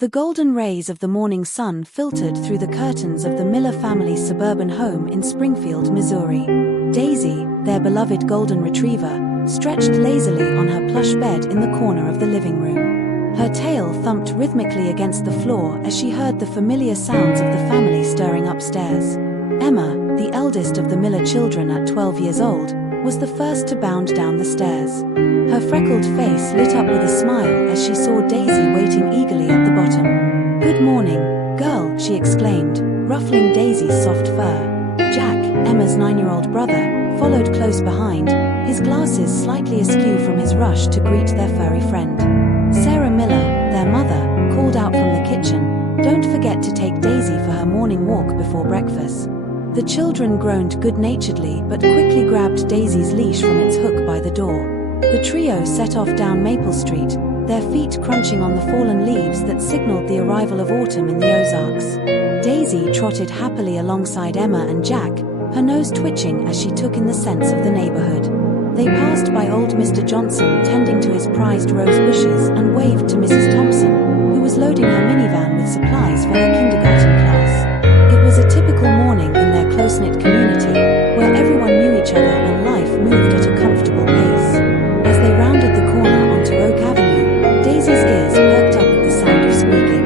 The golden rays of the morning sun filtered through the curtains of the Miller family's suburban home in Springfield, Missouri. Daisy, their beloved golden retriever, stretched lazily on her plush bed in the corner of the living room. Her tail thumped rhythmically against the floor as she heard the familiar sounds of the family stirring upstairs. Emma, the eldest of the Miller children at 12 years old, was the first to bound down the stairs. Her freckled face lit up with a smile as she saw Daisy waiting eagerly at the bottom. "Good morning, girl," she exclaimed, ruffling Daisy's soft fur. Jack, Emma's 9-year-old brother, followed close behind, his glasses slightly askew from his rush to greet their furry friend. Sarah Miller, their mother, called out from the kitchen, "Don't forget to take Daisy for her morning walk before breakfast." The children groaned good-naturedly but quickly grabbed Daisy's leash from its hook by the door. The trio set off down Maple Street, their feet crunching on the fallen leaves that signaled the arrival of autumn in the Ozarks. Daisy trotted happily alongside Emma and Jack, her nose twitching as she took in the scents of the neighborhood. They passed by old Mr. Johnson tending to his prized rose bushes and waved to Mrs. Thompson, who was loading her minivan with supplies for her kindergarten class. It was a typical morning in their close-knit community, where everyone knew each other and life moved at a comfortable pace. As they rounded the corner onto Oak Avenue, Daisy's ears perked up at the sound of squeaking.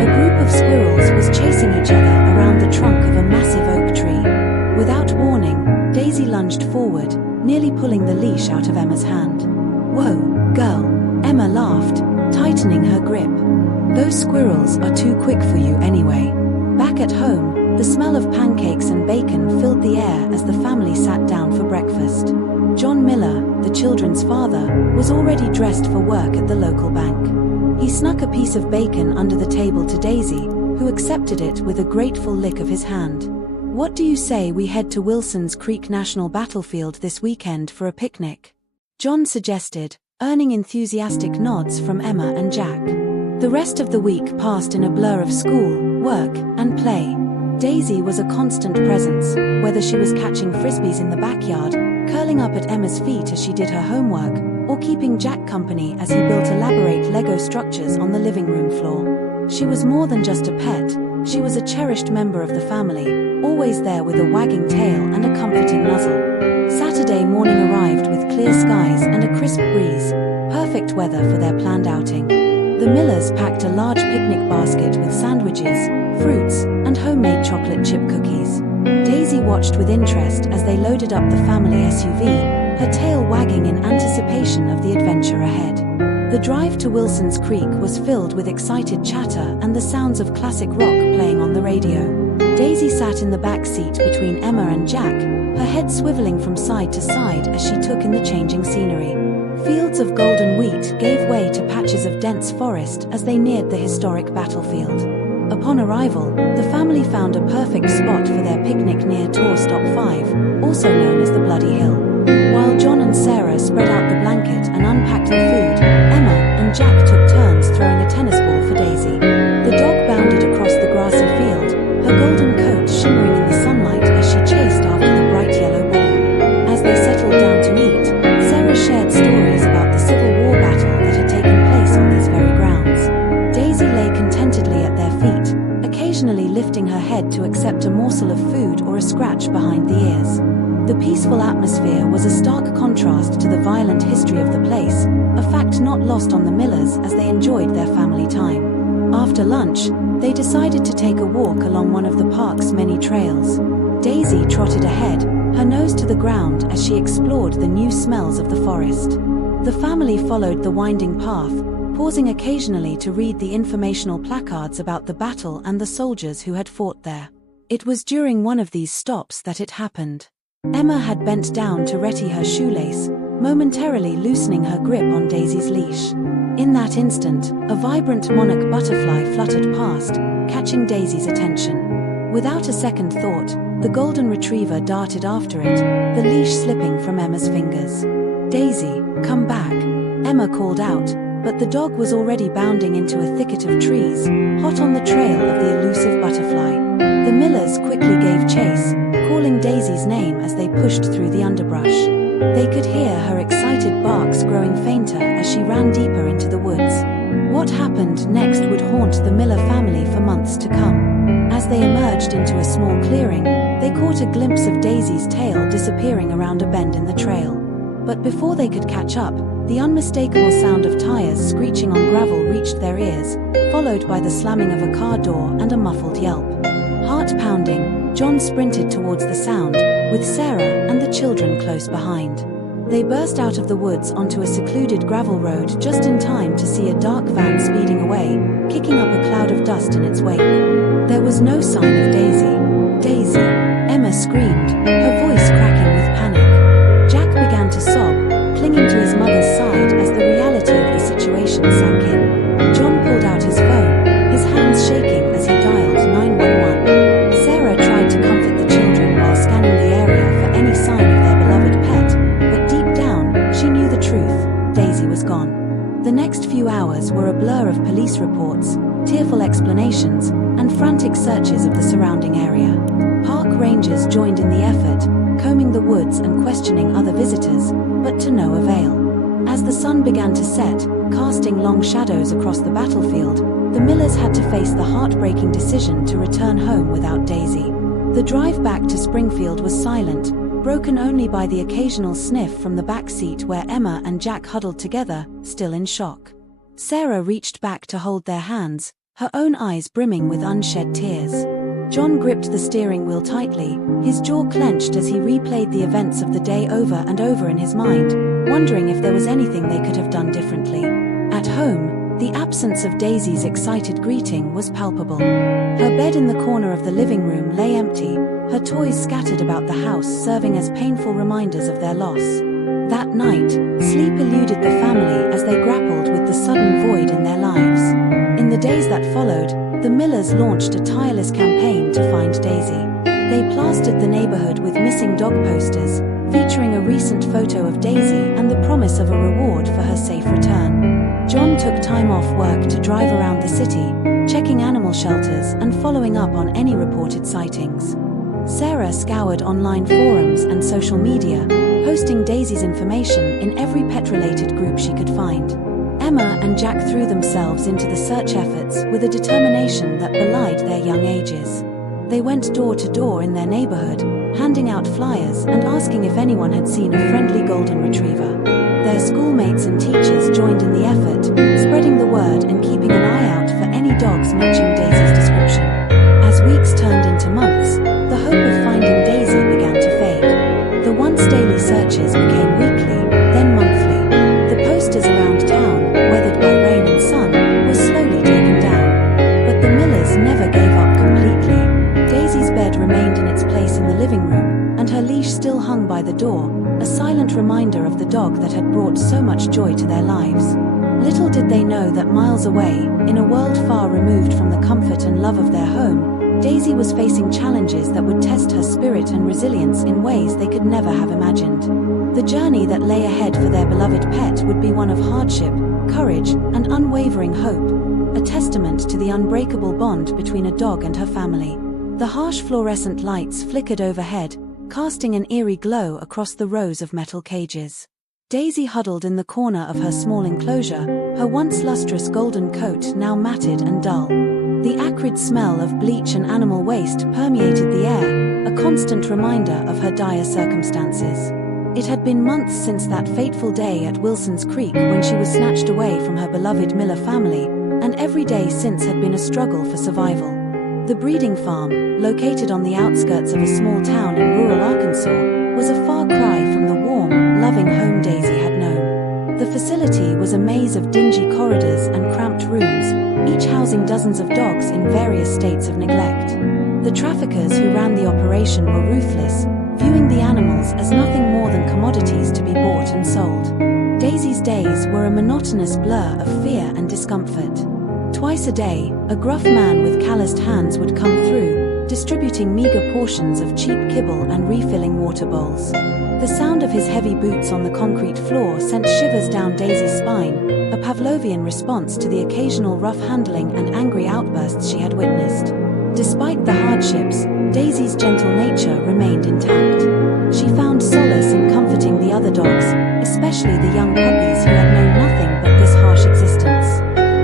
A group of squirrels was chasing each other around the trunk of a massive oak tree. Without warning, Daisy lunged forward, nearly pulling the leash out of Emma's hand. "Whoa, girl," Emma laughed, tightening her grip. "Those squirrels are too quick for you anyway." Back at home, the smell of pancakes and bacon filled the air as the family sat down for breakfast. John Miller, the children's father, was already dressed for work at the local bank. He snuck a piece of bacon under the table to Daisy, who accepted it with a grateful lick of his hand. "What do you say we head to Wilson's Creek National Battlefield this weekend for a picnic?" John suggested, earning enthusiastic nods from Emma and Jack. The rest of the week passed in a blur of school, work, and play. Daisy was a constant presence, whether she was catching frisbees in the backyard, curling up at Emma's feet as she did her homework, or keeping Jack company as he built elaborate Lego structures on the living room floor. She was more than just a pet, she was a cherished member of the family, always there with a wagging tail and a comforting nuzzle. Saturday morning arrived with clear skies and a crisp breeze, perfect weather for their planned outing. The Millers packed a large picnic basket with sandwiches, fruits, and homemade chocolate chip cookies. Daisy watched with interest as they loaded up the family SUV, her tail wagging in anticipation of the adventure ahead. The drive to Wilson's Creek was filled with excited chatter and the sounds of classic rock playing on the radio. Daisy sat in the back seat between Emma and Jack, her head swiveling from side to side as she took in the changing scenery. Fields of golden wheat gave way to patches of dense forest as they neared the historic battlefield. Upon arrival, the family found a perfect spot for their picnic near Tour Stop 5, also known as the Bloody Hill. While John and Sarah spread out the blanket and unpacked the food, Emma and Jack took turns throwing a tennis ball for Daisy. The dog bounded across the grassy field, her golden coat shimmering in the sunlight as she chased after the bright yellow ball. As they settled down to eat, Sarah shared stories about the Civil War battle that had taken place on these very grounds. Daisy lay contentedly at their feet, occasionally lifting her head to accept a morsel of food or a scratch behind the ears. The peaceful atmosphere was a stark contrast to the violent history of the place, a fact not lost on the Millers as they enjoyed their family time. After lunch, they decided to take a walk along one of the park's many trails. Daisy trotted ahead, her nose to the ground as she explored the new smells of the forest. The family followed the winding path, pausing occasionally to read the informational placards about the battle and the soldiers who had fought there. It was during one of these stops that it happened. Emma had bent down to retie her shoelace, momentarily loosening her grip on Daisy's leash. In that instant, a vibrant monarch butterfly fluttered past, catching Daisy's attention. Without a second thought, the golden retriever darted after it, the leash slipping from Emma's fingers. "Daisy, come back," Emma called out, but the dog was already bounding into a thicket of trees, hot on the trail of the elusive butterfly. The Millers quickly gave chase, calling Daisy's name as they pushed through the underbrush. They could hear her excited barks growing fainter as she ran deeper into the woods. "What happened next would haunt the Miller family for months to come. As they emerged into a small clearing, they caught a glimpse of Daisy's tail disappearing around a bend in the trail. But before they could catch up, the unmistakable sound of tires screeching on gravel reached their ears, followed by the slamming of a car door and a muffled yelp. Heart pounding, John sprinted towards the sound, with Sarah and the children close behind. They burst out of the woods onto a secluded gravel road just in time to see a dark van speeding away, kicking up a cloud of dust in its wake. There was no sign of Daisy. Daisy! Emma screamed, her voice cracking with panic. Jack began to sob, clinging to his mother's side as the reality of the situation sank in. John pulled out his phone, his hands shaking as he dialed 911. Sarah tried to comfort the children while scanning the area for any sign of their beloved pet, but deep down, she knew the truth: Daisy was gone. The next few hours were a blur of police reports, tearful explanations, and frantic searches of the surrounding area. Park rangers joined in the effort, combing the woods and questioning other visitors, but to no avail. As the sun began to set, casting long shadows across the battlefield, the Millers had to face the heartbreaking decision to return home without Daisy. The drive back to Springfield was silent, broken only by the occasional sniff from the back seat where Emma and Jack huddled together, still in shock. Sarah reached back to hold their hands, her own eyes brimming with unshed tears. John gripped the steering wheel tightly, his jaw clenched as he replayed the events of the day over and over in his mind, wondering if there was anything they could have done differently. At home, the absence of Daisy's excited greeting was palpable. Her bed in the corner of the living room lay empty, her toys scattered about the house serving as painful reminders of their loss. That night, sleep eluded the family as they grappled with the sudden void in their lives. In the days that followed, the Millers launched a tireless campaign to find Daisy. They plastered the neighborhood with missing dog posters, featuring a recent photo of Daisy and the promise of a reward for her safe return. John took time off work to drive around the city, checking animal shelters and following up on any reported sightings. Sarah scoured online forums and social media, posting Daisy's information in every pet-related group she could find. Emma and Jack threw themselves into the search efforts with a determination that belied their young ages. They went door to door in their neighborhood, handing out flyers and asking if anyone had seen a friendly golden retriever. Their schoolmates and teachers joined in the effort, spreading the word and keeping an eye out for any dogs matching Daisy's description. As weeks turned into months, the hope of finding Daisy began to fade. The once daily searches became weekly, then monthly. The posters around town, weathered by rain and sun, were slowly taken down. But the Millers never gave up completely. Daisy's bed remained in its place in the living room, and her leash still hung by the door, a silent reminder of the dog that had brought so much joy to their lives. Little did they know that miles away, in a world far removed from the comfort and love of their home, Daisy was facing challenges that would test her spirit and resilience in ways they could never have imagined. The journey that lay ahead for their beloved pet would be one of hardship, courage, and unwavering hope, a testament to the unbreakable bond between a dog and her family. The harsh fluorescent lights flickered overhead, casting an eerie glow across the rows of metal cages. Daisy huddled in the corner of her small enclosure, her once lustrous golden coat now matted and dull. The acrid smell of bleach and animal waste permeated the air, a constant reminder of her dire circumstances. It had been months since that fateful day at Wilson's Creek when she was snatched away from her beloved Miller family, and every day since had been a struggle for survival. The breeding farm, located on the outskirts of a small town in rural Arkansas, was a far cry from the warm, loving home Daisy had known. The facility was a maze of dingy corridors and cramped rooms, each housing dozens of dogs in various states of neglect. The traffickers who ran the operation were ruthless, viewing the animals as nothing more than commodities to be bought and sold. Daisy's days were a monotonous blur of fear and discomfort. Twice a day, a gruff man with calloused hands would come through, distributing meager portions of cheap kibble and refilling water bowls. The sound of his heavy boots on the concrete floor sent shivers down Daisy's spine, a Pavlovian response to the occasional rough handling and angry outbursts she had witnessed. Despite the hardships, Daisy's gentle nature remained intact. She found solace in comforting the other dogs, especially the young puppies who had known nothing but this harsh existence.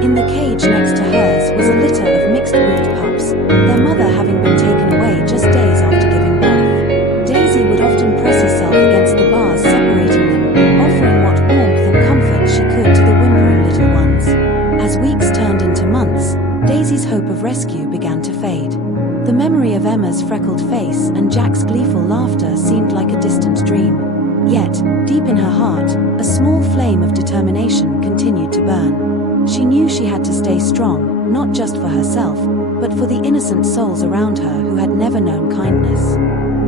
In the cage next to hers was a litter of mixed-breed pups, their mother having been taken away just days after giving birth. Daisy would often press herself against the bars separating them, offering what warmth and comfort she could to the whimpering little ones. As weeks turned into months, Daisy's hope of rescue began to fade. The memory of Emma's freckled face and Jack's gleeful laughter seemed like a distant dream. Yet, deep in her heart, a small flame of determination continued to burn. She knew she had to stay strong, not just for herself, but for the innocent souls around her who had never known kindness.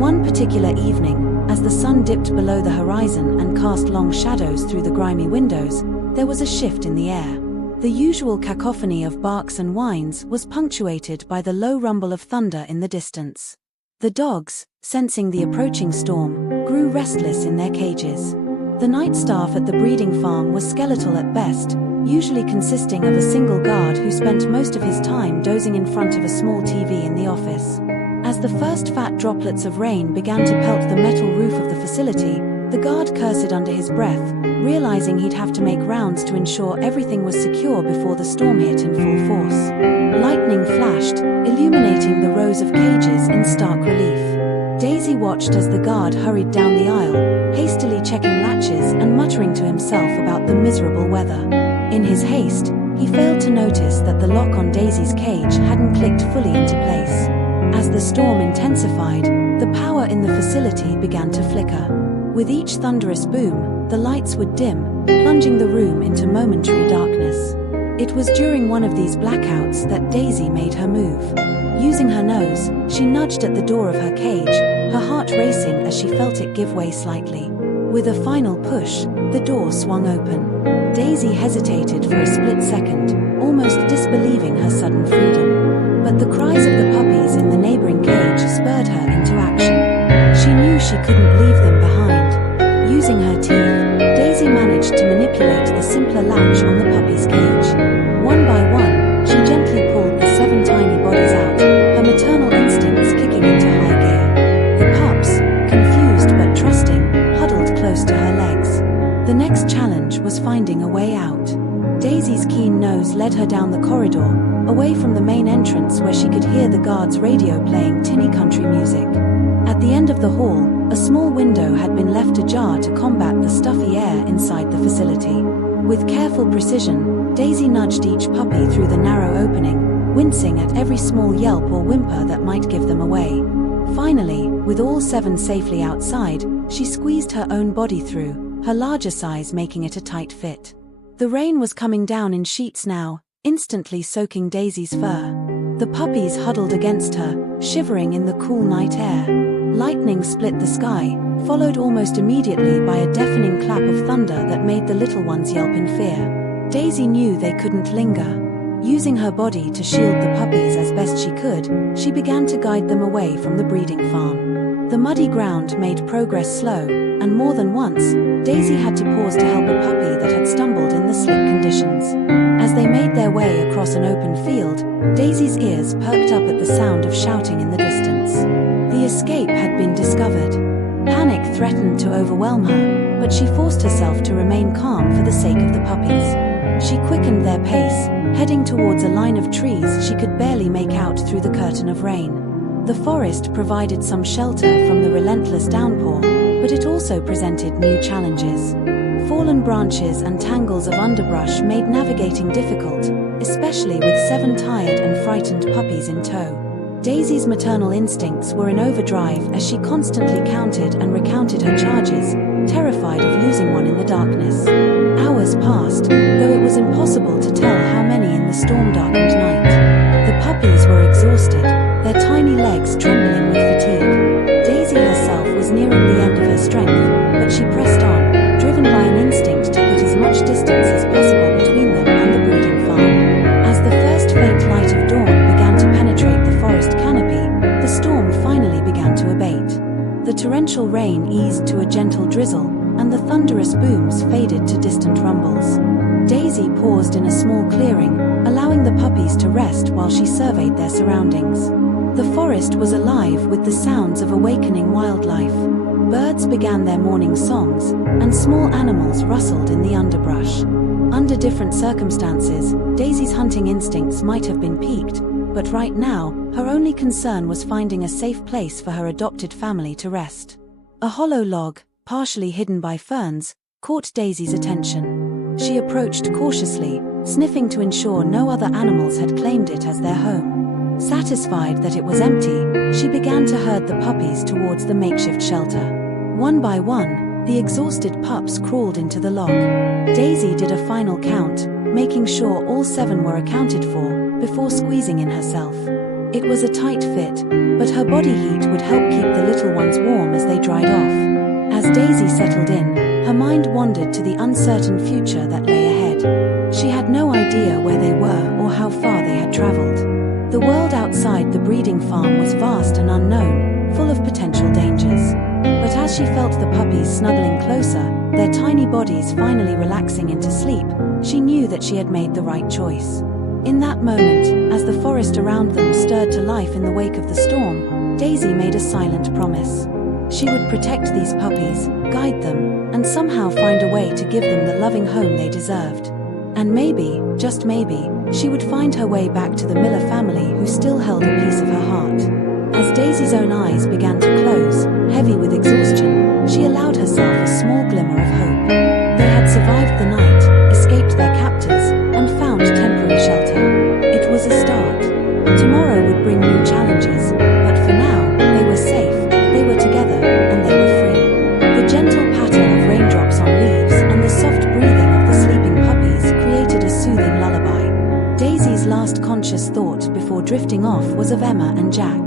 One particular evening, as the sun dipped below the horizon and cast long shadows through the grimy windows, there was a shift in the air. The usual cacophony of barks and whines was punctuated by the low rumble of thunder in the distance. The dogs, sensing the approaching storm, grew restless in their cages. The night staff at the breeding farm was skeletal at best, usually consisting of a single guard who spent most of his time dozing in front of a small TV in the office. As the first fat droplets of rain began to pelt the metal roof of the facility, the guard cursed under his breath, realizing he'd have to make rounds to ensure everything was secure before the storm hit in full force. Lightning flashed, illuminating the rows of cages in stark relief. Daisy watched as the guard hurried down the aisle, hastily checking latches and muttering to himself about the miserable weather. In his haste, he failed to notice that the lock on Daisy's cage hadn't clicked fully into place. As the storm intensified, the power in the facility began to flicker. With each thunderous boom, the lights would dim, plunging the room into momentary darkness. It was during one of these blackouts that Daisy made her move. Using her nose, she nudged at the door of her cage, her heart racing as she felt it give way slightly. With a final push, the door swung open. Daisy hesitated for a split second, almost disbelieving her sudden freedom. But the cries of the puppies in the neighboring cage spurred her into action. She knew she couldn't leave them behind. Using her teeth, Daisy managed to manipulate the simpler latch on the puppy's cage. One by one, she gently pulled the 7 tiny bodies out, her maternal instincts kicking into high gear. The pups, confused but trusting, huddled close to her legs. The next challenge was finding a way out. Daisy's keen nose led her down the corridor, away from the main entrance where she could hear the guard's radio playing tinny country music. At the end of the hall, a small window had been left ajar to combat the stuffy air inside the facility. With careful precision, Daisy nudged each puppy through the narrow opening, wincing at every small yelp or whimper that might give them away. Finally, with all 7 safely outside, she squeezed her own body through, her larger size making it a tight fit. The rain was coming down in sheets now, instantly soaking Daisy's fur. The puppies huddled against her, shivering in the cool night air. Lightning split the sky, followed almost immediately by a deafening clap of thunder that made the little ones yelp in fear. Daisy knew they couldn't linger. Using her body to shield the puppies as best she could, she began to guide them away from the breeding farm. The muddy ground made progress slow, and more than once, Daisy had to pause to help a puppy that had stumbled in the slick conditions. As they made their way across an open field, Daisy's ears perked up at the sound of shouting in the distance. The escape had been discovered. Panic threatened to overwhelm her, but she forced herself to remain calm for the sake of the puppies. She quickened their pace, heading towards a line of trees she could barely make out through the curtain of rain. The forest provided some shelter from the relentless downpour, but it also presented new challenges. Fallen branches and tangles of underbrush made navigating difficult, especially with 7 tired and frightened puppies in tow. Daisy's maternal instincts were in overdrive as she constantly counted and recounted her charges, terrified of losing one in the darkness. Hours passed, though it was impossible to tell how many in the storm-darkened night. The puppies were exhausted, their tiny legs trembling with fatigue. Daisy herself was nearing the end of her strength, but she pressed on, driven by an instinct to put as much distance as possible between them and the breeding farm. As the first faint light of dawn began to penetrate the forest canopy, the storm finally began to abate. The torrential rain eased to a gentle drizzle, and the thunderous booms faded to distant rumbles. Daisy paused in a small clearing, allowing the puppies to rest while she surveyed their surroundings. The forest was alive with the sounds of awakening wildlife. Birds began their morning songs, and small animals rustled in the underbrush. Under different circumstances, Daisy's hunting instincts might have been piqued, but right now, her only concern was finding a safe place for her adopted family to rest. A hollow log, partially hidden by ferns, caught Daisy's attention. She approached cautiously, sniffing to ensure no other animals had claimed it as their home. Satisfied that it was empty, she began to herd the puppies towards the makeshift shelter. One by one, the exhausted pups crawled into the log. Daisy did a final count, making sure all 7 were accounted for, before squeezing in herself. It was a tight fit, but her body heat would help keep the little ones warm as they dried off. As Daisy settled in, her mind wandered to the uncertain future that lay ahead. She had no idea where they were or how far they had traveled. The world outside the breeding farm was vast and unknown, full of potential dangers. But as she felt the puppies snuggling closer, their tiny bodies finally relaxing into sleep, she knew that she had made the right choice. In that moment, as the forest around them stirred to life in the wake of the storm, Daisy made a silent promise. She would protect these puppies, guide them, and somehow find a way to give them the loving home they deserved. And maybe, just maybe, she would find her way back to the Miller family who still held a piece of her heart. As Daisy's own eyes began to close, heavy with exhaustion, she allowed herself a small glimmer of hope. They had survived the night, escaped their captors, and found temporary shelter. It was a start. Tomorrow would bring new challenges, but for now, they were safe, they were together, and they were free. The gentle patter of raindrops on leaves and the soft breathing of the sleeping puppies created a soothing lullaby. Daisy's last conscious thought before drifting off was of Emma and Jack.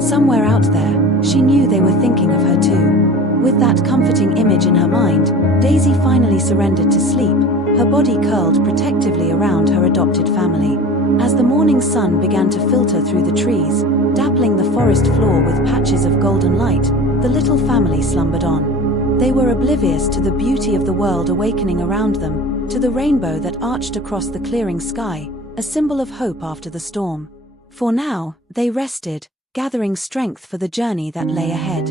Somewhere out there, she knew they were thinking of her too. With that comforting image in her mind, Daisy finally surrendered to sleep, her body curled protectively around her adopted family. As the morning sun began to filter through the trees, dappling the forest floor with patches of golden light, the little family slumbered on. They were oblivious to the beauty of the world awakening around them, to the rainbow that arched across the clearing sky, a symbol of hope after the storm. For now, they rested, gathering strength for the journey that lay ahead.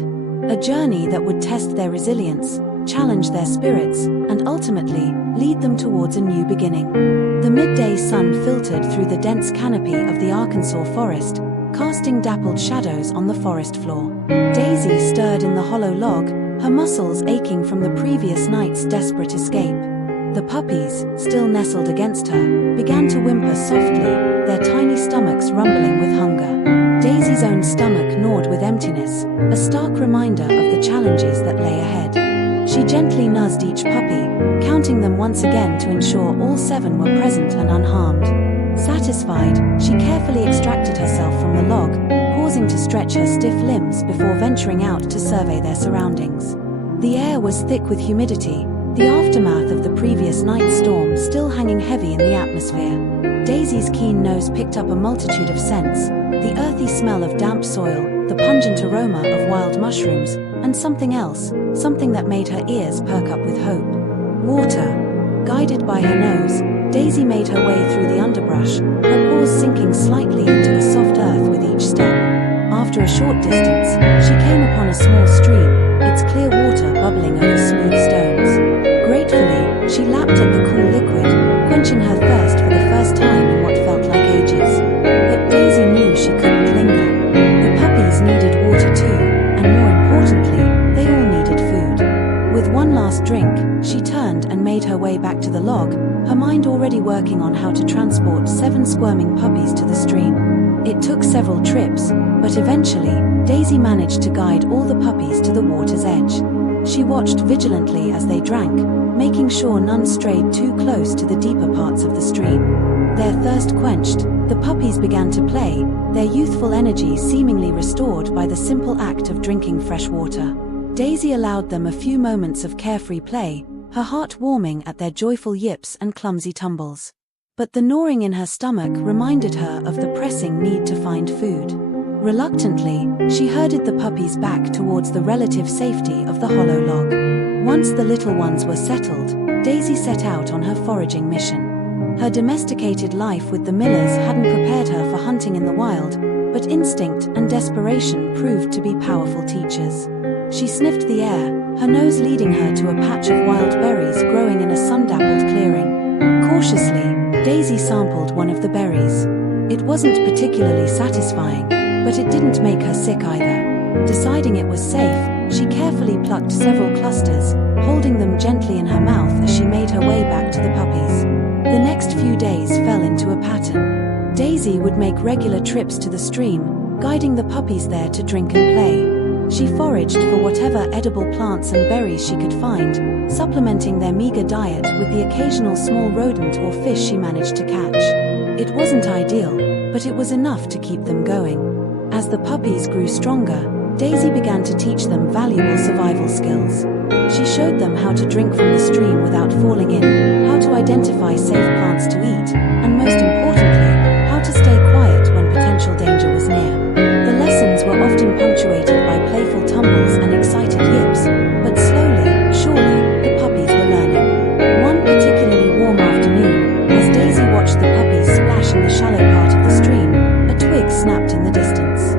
A journey that would test their resilience, challenge their spirits, and ultimately, lead them towards a new beginning. The midday sun filtered through the dense canopy of the Arkansas forest, casting dappled shadows on the forest floor. Daisy stirred in the hollow log, her muscles aching from the previous night's desperate escape. The puppies, still nestled against her, began to whimper softly, their tiny stomachs rumbling with hunger. Daisy's own stomach gnawed with emptiness, a stark reminder of the challenges that lay ahead. She gently nuzzled each puppy, counting them once again to ensure all 7 were present and unharmed. Satisfied, she carefully extracted herself from the log, pausing to stretch her stiff limbs before venturing out to survey their surroundings. The air was thick with humidity, the aftermath of the previous night's storm still hanging heavy in the atmosphere. Daisy's keen nose picked up a multitude of scents, the earthy smell of damp soil, the pungent aroma of wild mushrooms, and something else, something that made her ears perk up with hope. Water. Guided by her nose, Daisy made her way through the underbrush, her paws sinking slightly into the soft earth with each step. After a short distance, she came upon a small stream, its clear water bubbling over smooth stones. Gratefully, she lapped at the cool liquid, quenching her thirst for the first time in what felt like ages. But Daisy knew she couldn't linger. The puppies needed water too, and more importantly, they all needed food. With one last drink, she turned and made her way back to the log, her mind already working on how to transport 7 squirming puppies to the stream. It took several trips, but eventually, Daisy managed to guide all the puppies to the water's edge. She watched vigilantly as they drank, making sure none strayed too close to the deeper parts of the stream. Their thirst quenched, the puppies began to play, their youthful energy seemingly restored by the simple act of drinking fresh water. Daisy allowed them a few moments of carefree play, her heart warming at their joyful yips and clumsy tumbles. But the gnawing in her stomach reminded her of the pressing need to find food. Reluctantly, she herded the puppies back towards the relative safety of the hollow log. Once the little ones were settled, Daisy set out on her foraging mission. Her domesticated life with the Millers hadn't prepared her for hunting in the wild, but instinct and desperation proved to be powerful teachers. She sniffed the air, her nose leading her to a patch of wild berries growing in a sun-dappled clearing. Cautiously, Daisy sampled one of the berries. It wasn't particularly satisfying, but it didn't make her sick either. Deciding it was safe, she carefully plucked several clusters, holding them gently in her mouth as she made her way back to the puppies. The next few days fell into a pattern. Daisy would make regular trips to the stream, guiding the puppies there to drink and play. She foraged for whatever edible plants and berries she could find, supplementing their meager diet with the occasional small rodent or fish she managed to catch. It wasn't ideal, but it was enough to keep them going. As the puppies grew stronger, Daisy began to teach them valuable survival skills. She showed them how to drink from the stream without falling in, how to identify safe plants to eat, and most importantly, how to stay quiet when potential danger was near. The lessons were often punctuated by playful tumbles and excited yips, but slowly, surely, the puppies were learning. One particularly warm afternoon, as Daisy watched the puppies splash in the shallow part of the stream, a twig snapped in the distance.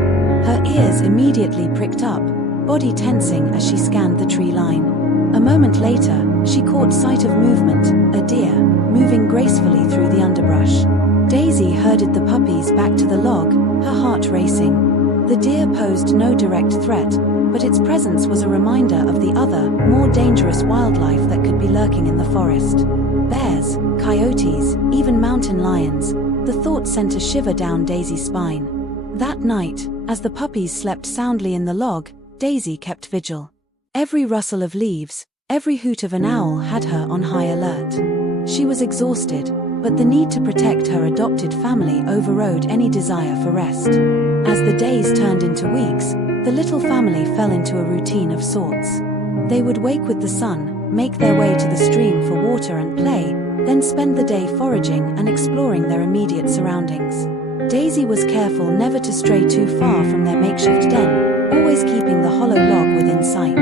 Her ears immediately pricked up, body tensing as she scanned the tree line. A moment later, she caught sight of movement, a deer, moving gracefully through the underbrush. Daisy herded the puppies back to the log, her heart racing. The deer posed no direct threat, but its presence was a reminder of the other, more dangerous wildlife that could be lurking in the forest. Bears, coyotes, even mountain lions. The thought sent a shiver down Daisy's spine. That night, as the puppies slept soundly in the log, Daisy kept vigil. Every rustle of leaves, every hoot of an owl had her on high alert. She was exhausted, but the need to protect her adopted family overrode any desire for rest. As the days turned into weeks, the little family fell into a routine of sorts. They would wake with the sun, make their way to the stream for water and play, then spend the day foraging and exploring their immediate surroundings. Daisy was careful never to stray too far from their makeshift den, always keeping the hollow log within sight.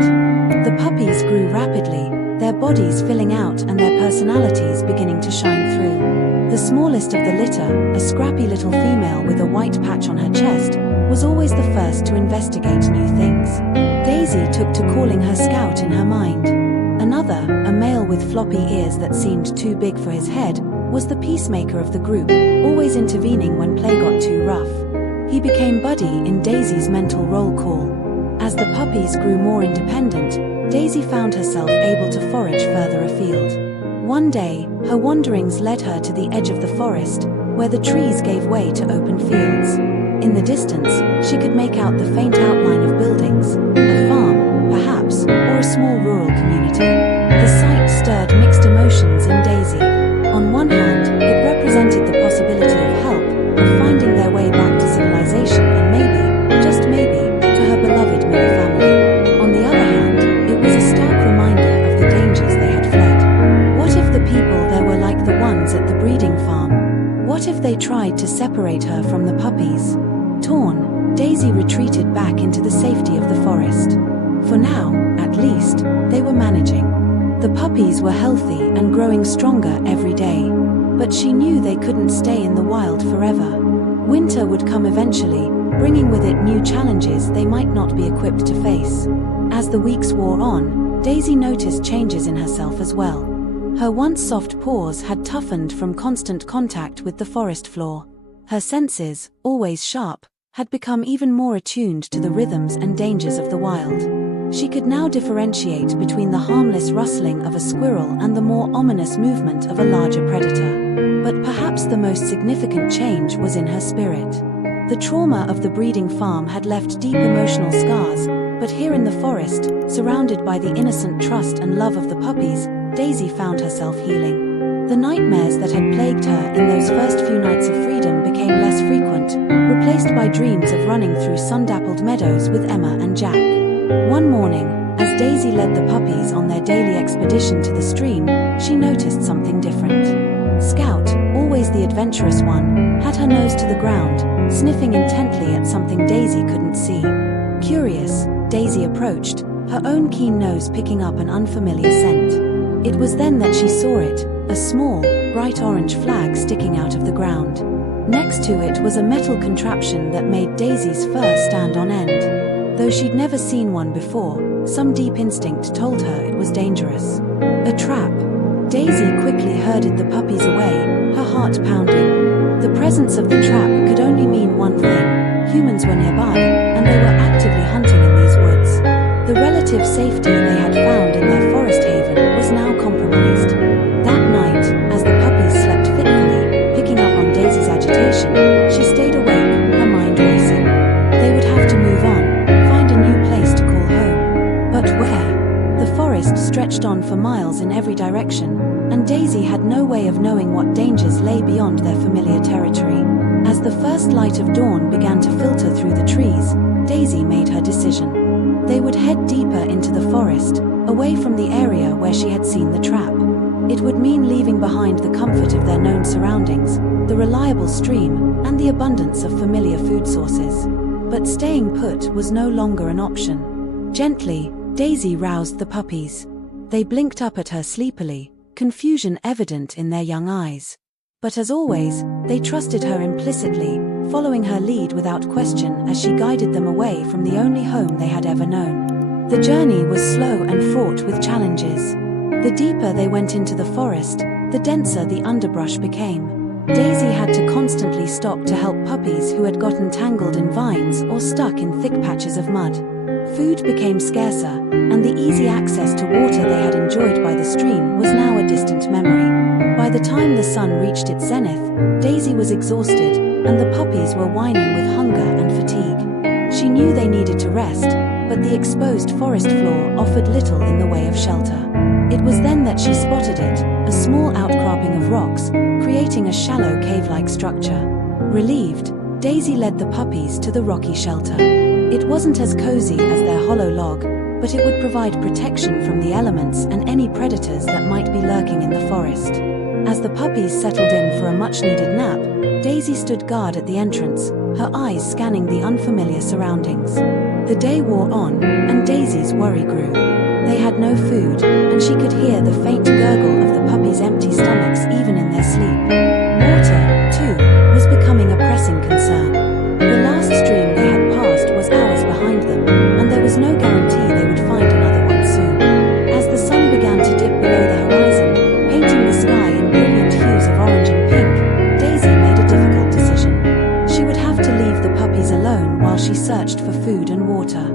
The puppies grew rapidly, their bodies filling out and their personalities beginning to shine through. The smallest of the litter, a scrappy little female with a white patch on her chest, was always the first to investigate new things. Daisy took to calling her scout in her mind. Another, a male with floppy ears that seemed too big for his head, was the peacemaker of the group, always intervening when play got too rough. He became Buddy in Daisy's mental roll call. As the puppies grew more independent, Daisy found herself able to forage further afield. One day, her wanderings led her to the edge of the forest, where the trees gave way to open fields. In the distance, she could make out the faint outline of buildings, a farm, perhaps, or a small rural community. The sight stirred mixed emotions in Daisy. On one hand, it represented the possibility of help, of finding their way back to civilization and maybe, just maybe, to her beloved Miller family. On the other hand, it was a stark reminder of the dangers they had fled. What if the people there were like the ones at the breeding farm? What if they tried to separate her from the puppies? Torn, Daisy retreated back into the safety of the forest. For now, at least, they were managing. The puppies were healthy and growing stronger every day, but she knew they couldn't stay in the wild forever. Winter would come eventually, bringing with it new challenges they might not be equipped to face. As the weeks wore on, Daisy noticed changes in herself as well. Her once soft paws had toughened from constant contact with the forest floor. Her senses, always sharp, had become even more attuned to the rhythms and dangers of the wild. She could now differentiate between the harmless rustling of a squirrel and the more ominous movement of a larger predator. But perhaps the most significant change was in her spirit. The trauma of the breeding farm had left deep emotional scars, but here in the forest, surrounded by the innocent trust and love of the puppies, Daisy found herself healing. The nightmares that had plagued her in those first few nights of freedom became less frequent, replaced by dreams of running through sun-dappled meadows with Emma and Jack. One morning, as Daisy led the puppies on their daily expedition to the stream, she noticed something different. Scout, always the adventurous one, had her nose to the ground, sniffing intently at something Daisy couldn't see. Curious, Daisy approached, her own keen nose picking up an unfamiliar scent. It was then that she saw it, a small, bright orange flag sticking out of the ground. Next to it was a metal contraption that made Daisy's fur stand on end. Though she'd never seen one before, some deep instinct told her it was dangerous. A trap. Daisy quickly herded the puppies away, her heart pounding. The presence of the trap could only mean one thing: humans were nearby, and they were actively hunting in these woods. The relative safety they had found in their forest haven was now compromised. That night, as the puppies slept fitfully, picking up on Daisy's agitation, she stayed awake, her mind racing. They would have to move on, find a new place to call home. But where? The forest stretched on for miles in every direction, and Daisy had no way of knowing what dangers lay beyond their familiar territory. As the first light of dawn began to filter through the trees, Daisy made her decision. They would head deeper into the forest, away from the area where she had seen the trap. It would mean leaving behind the comfort of their known surroundings, the reliable stream, and the abundance of familiar food sources. But staying put was no longer an option. Gently, Daisy roused the puppies. They blinked up at her sleepily, confusion evident in their young eyes. But as always, they trusted her implicitly, following her lead without question as she guided them away from the only home they had ever known. The journey was slow and fraught with challenges. The deeper they went into the forest, the denser the underbrush became. Daisy had to constantly stop to help puppies who had gotten tangled in vines or stuck in thick patches of mud. Food became scarcer, and the easy access to water they had enjoyed by the stream was now a distant memory. By the time the sun reached its zenith, Daisy was exhausted, and the puppies were whining with hunger and fatigue. She knew they needed to rest, but the exposed forest floor offered little in the way of shelter. It was then that she spotted it, a small outcropping of rocks, creating a shallow cave-like structure. Relieved, Daisy led the puppies to the rocky shelter. It wasn't as cozy as their hollow log, but it would provide protection from the elements and any predators that might be lurking in the forest. As the puppies settled in for a much-needed nap, Daisy stood guard at the entrance, her eyes scanning the unfamiliar surroundings. The day wore on, and Daisy's worry grew. They had no food, and she could hear the faint gurgle of the puppies' empty stomachs even in their sleep. Water, too, was becoming a pressing concern. The last stream they had passed was hours behind them, and there was no guarantee they would find another one soon. As the sun began to dip below the horizon, painting the sky in brilliant hues of orange and pink, Daisy made a difficult decision. She would have to leave the puppies alone while she searched for food and water.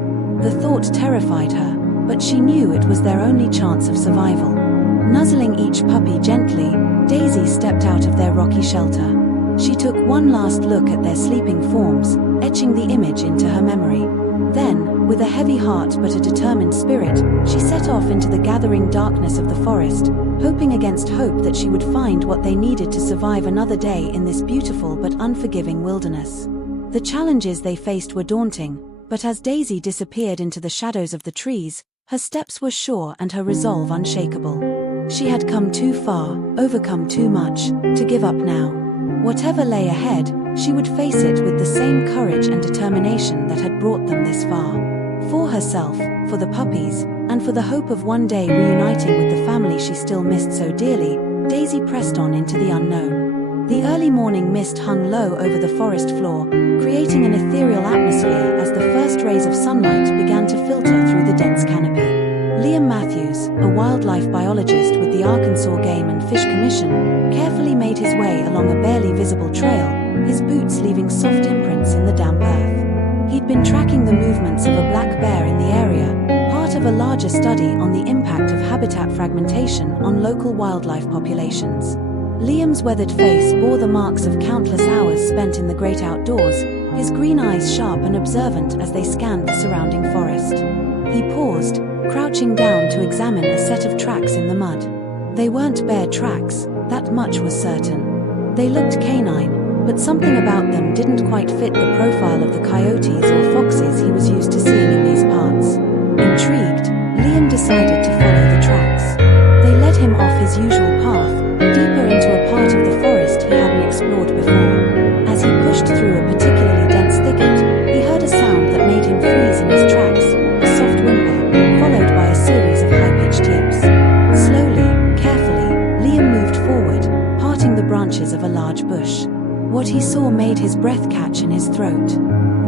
The thought terrified her, but she knew it was their only chance of survival. Nuzzling each puppy gently, Daisy stepped out of their rocky shelter. She took one last look at their sleeping forms, etching the image into her memory. Then, with a heavy heart but a determined spirit, she set off into the gathering darkness of the forest, hoping against hope that she would find what they needed to survive another day in this beautiful but unforgiving wilderness. The challenges they faced were daunting, but as Daisy disappeared into the shadows of the trees, her steps were sure and her resolve unshakable. She had come too far, overcome too much, to give up now. Whatever lay ahead, she would face it with the same courage and determination that had brought them this far. For herself, for the puppies, and for the hope of one day reuniting with the family she still missed so dearly, Daisy pressed on into the unknown. The early morning mist hung low over the forest floor, creating an ethereal atmosphere as the first rays of sunlight began to filter through the dense canopy. Liam Matthews, a wildlife biologist with the Arkansas Game and Fish Commission, carefully made his way along a barely visible trail, his boots leaving soft imprints in the damp earth. He'd been tracking the movements of a black bear in the area, part of a larger study on the impact of habitat fragmentation on local wildlife populations. Liam's weathered face bore the marks of countless hours spent in the great outdoors, his green eyes sharp and observant as they scanned the surrounding forest. He paused, crouching down to examine a set of tracks in the mud. They weren't bear tracks, that much was certain. They looked canine, but something about them didn't quite fit the profile of the coyotes or foxes he was used to seeing in these parts. Intrigued, Liam decided to follow the tracks. They led him off his usual path, deeper into a part of the forest he hadn't explored before. As he pushed through a particularly dense thicket, he heard a sound that made him freeze in his tracks, a soft whimper, followed by a series of high-pitched yips. Slowly, carefully, Liam moved forward, parting the branches of a large bush. What he saw made his breath catch in his throat.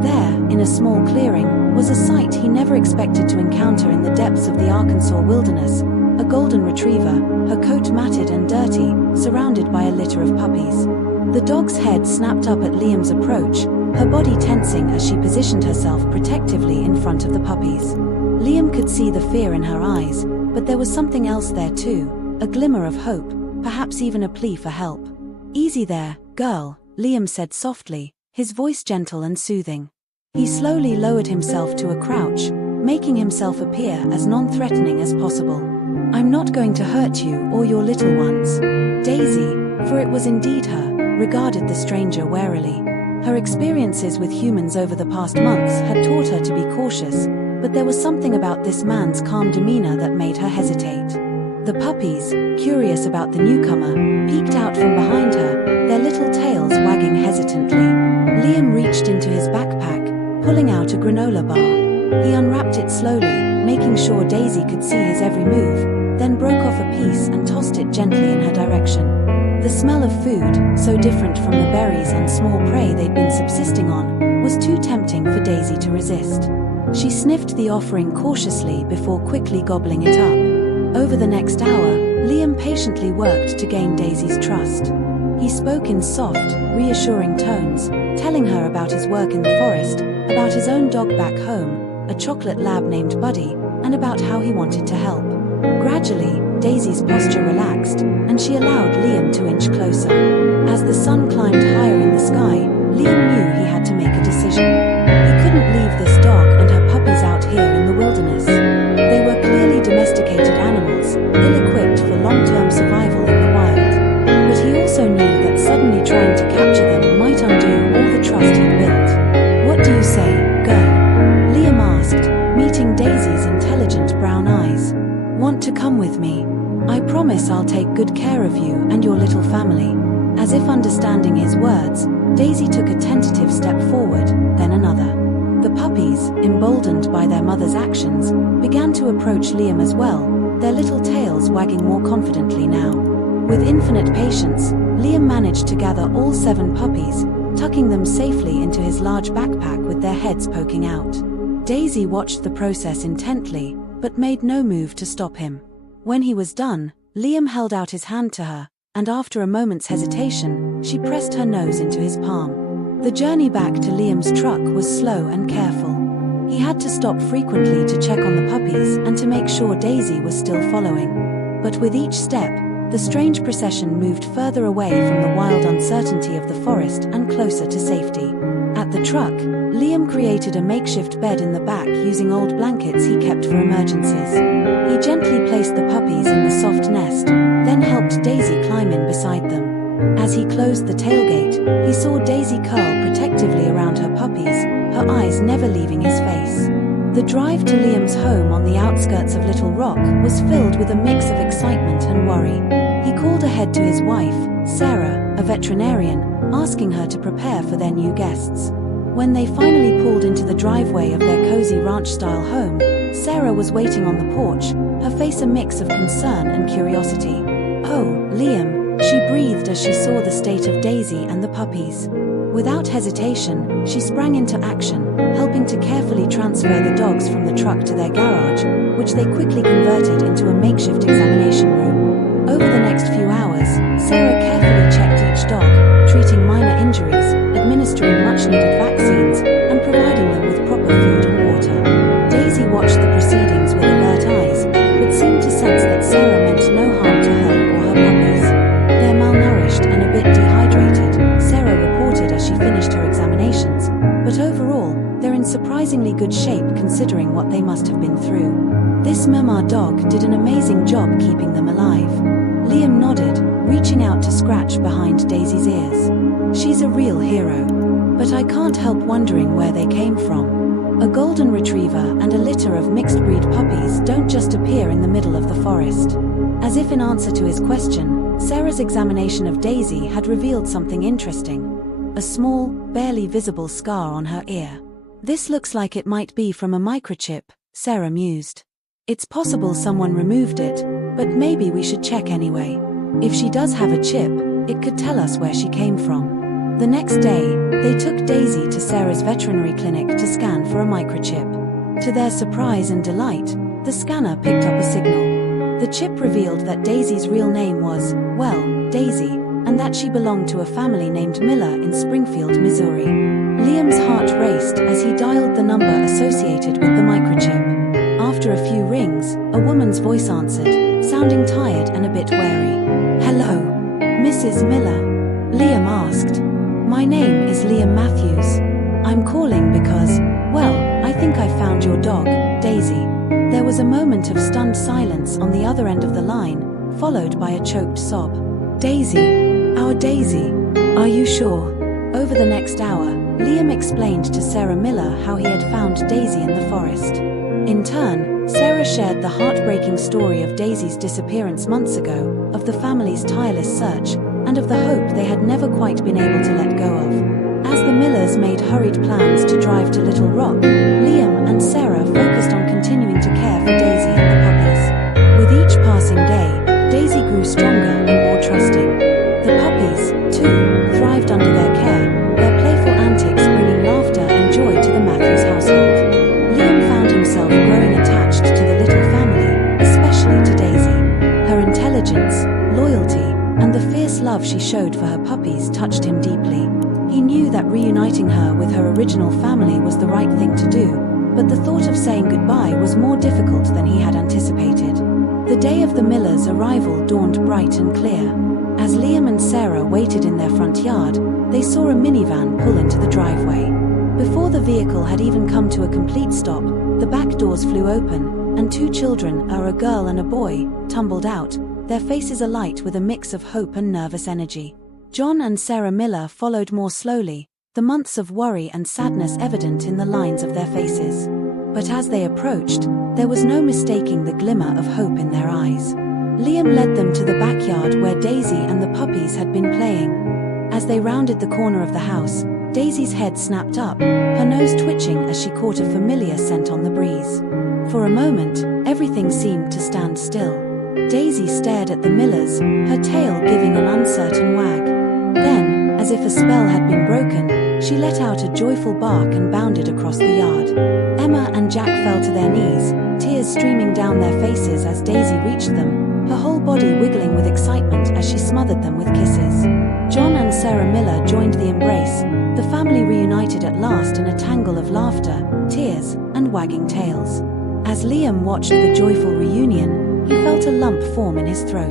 There, in a small clearing, was a sight he never expected to encounter in the depths of the Arkansas wilderness, a golden retriever, her coat matted and dirty, surrounded by a litter of puppies. The dog's head snapped up at Liam's approach, her body tensing as she positioned herself protectively in front of the puppies. Liam could see the fear in her eyes, but there was something else there too, a glimmer of hope, perhaps even a plea for help. "Easy there, girl," Liam said softly, his voice gentle and soothing. He slowly lowered himself to a crouch, making himself appear as non-threatening as possible. "I'm not going to hurt you or your little ones." Daisy, for it was indeed her, regarded the stranger warily. Her experiences with humans over the past months had taught her to be cautious, but there was something about this man's calm demeanor that made her hesitate. The puppies, curious about the newcomer, peeked out from behind her, their little tails wagging hesitantly. Liam reached into his backpack, pulling out a granola bar. He unwrapped it slowly, making sure Daisy could see his every move, then broke off a piece and tossed it gently in her direction. The smell of food, so different from the berries and small prey they'd been subsisting on, was too tempting for Daisy to resist. She sniffed the offering cautiously before quickly gobbling it up. Over the next hour, Liam patiently worked to gain Daisy's trust. He spoke in soft, reassuring tones, telling her about his work in the forest, about his own dog back home, a chocolate lab named Buddy, and about how he wanted to help. Gradually, Daisy's posture relaxed, and she allowed Liam to inch closer. As the sun climbed higher in the sky, Liam knew he had to make a decision. He couldn't leave this dog and her puppies out here in the wilderness. They were clearly domesticated animals, ill-equipped for long-term survival in the wild. But he also knew that suddenly trying to capture them might undo all the trust he'd built. "What do you say, girl?" Liam asked, meeting Daisy's intelligent brown eyes. "Want to come with me? I promise I'll take good care of you and your little family." As if understanding his words, Daisy took a tentative step forward, then another. The puppies, emboldened by their mother's actions, began to approach Liam as well, their little tails wagging more confidently now. With infinite patience, Liam managed to gather all 7 puppies, tucking them safely into his large backpack with their heads poking out. Daisy watched the process intently, but made no move to stop him. When he was done, Liam held out his hand to her, and after a moment's hesitation, she pressed her nose into his palm. The journey back to Liam's truck was slow and careful. He had to stop frequently to check on the puppies and to make sure Daisy was still following. But with each step, the strange procession moved further away from the wild uncertainty of the forest and closer to safety. At the truck, Liam created a makeshift bed in the back using old blankets he kept for emergencies. He gently placed the puppies in the soft nest, then helped Daisy climb in beside them. As he closed the tailgate, he saw Daisy curl protectively around her puppies, her eyes never leaving his face. The drive to Liam's home on the outskirts of Little Rock was filled with a mix of excitement and worry. He called ahead to his wife, Sarah, a veterinarian, asking her to prepare for their new guests. When they finally pulled into the driveway of their cozy ranch-style home, Sarah was waiting on the porch, her face a mix of concern and curiosity. "Oh, Liam," she breathed as she saw the state of Daisy and the puppies. Without hesitation, she sprang into action, helping to carefully transfer the dogs from the truck to their garage, which they quickly converted into a makeshift examination room. Over the next few hours, Sarah carefully checked each dog, treating minor injuries, administering much-needed vaccines, and providing them with proper food and water. Daisy watched the proceedings with alert eyes, but seemed to sense that Sarah meant no harm to her or her puppies. "They're malnourished and a bit dehydrated," Sarah reported as she finished her examinations, "but overall, they're in surprisingly good shape considering what they must have been through. This Mema dog did an amazing job keeping them alive." Liam nodded, reaching out to scratch behind Daisy's ears. "She's a real hero. But I can't help wondering where they came from. A golden retriever and a litter of mixed-breed puppies don't just appear in the middle of the forest." As if in answer to his question, Sarah's examination of Daisy had revealed something interesting. A small, barely visible scar on her ear. "This looks like it might be from a microchip," Sarah mused. "It's possible someone removed it, but maybe we should check anyway. If she does have a chip, it could tell us where she came from." The next day, they took Daisy to Sarah's veterinary clinic to scan for a microchip. To their surprise and delight, the scanner picked up a signal. The chip revealed that Daisy's real name was, well, Daisy, and that she belonged to a family named Miller in Springfield, Missouri. Liam's heart raced as he dialed the number associated with the microchip. After a few rings, a woman's voice answered, sounding tired and a bit wary. "Hello, Mrs. Miller?" Liam asked. "My name is Liam Matthews. I'm calling because, well, I think I found your dog, Daisy." There was a moment of stunned silence on the other end of the line, followed by a choked sob. "Daisy, our Daisy, are you sure?" Over the next hour, Liam explained to Sarah Miller how he had found Daisy in the forest. In turn, Sarah shared the heartbreaking story of Daisy's disappearance months ago, of the family's tireless search, and of the hope they had never quite been able to let go of. As the Millers made hurried plans to drive to Little Rock, Liam and Sarah focused on continuing to care for Daisy and the puppies. With each passing day, Daisy grew stronger and more trusting. The puppies, too, thrived under their care, their playful antics bringing laughter and joy to the Matthews household. Liam found himself growing attached to the little family, especially to Daisy. Her intelligence, loyalty, and the fierce love she showed for her puppies touched him deeply. He knew that reuniting her with her original family was the right thing to do, but the thought of saying goodbye was more difficult than he had anticipated. The day of the Millers' arrival dawned bright and clear. As Liam and Sarah waited in their front yard, they saw a minivan pull into the driveway. Before the vehicle had even come to a complete stop, the back doors flew open, and two children, a girl and a boy, tumbled out, their faces alight with a mix of hope and nervous energy. John and Sarah Miller followed more slowly, the months of worry and sadness evident in the lines of their faces. But as they approached, there was no mistaking the glimmer of hope in their eyes. Liam led them to the backyard where Daisy and the puppies had been playing. As they rounded the corner of the house, Daisy's head snapped up, her nose twitching as she caught a familiar scent on the breeze. For a moment, everything seemed to stand still. Daisy stared at the Millers, her tail giving an uncertain wag. Then, as if a spell had been broken, she let out a joyful bark and bounded across the yard. Emma and Jack fell to their knees, tears streaming down their faces as Daisy reached them, her whole body wiggling with excitement as she smothered them with kisses. John and Sarah Miller joined the embrace, the family reunited at last in a tangle of laughter, tears, and wagging tails. As Liam watched the joyful reunion, he felt a lump form in his throat.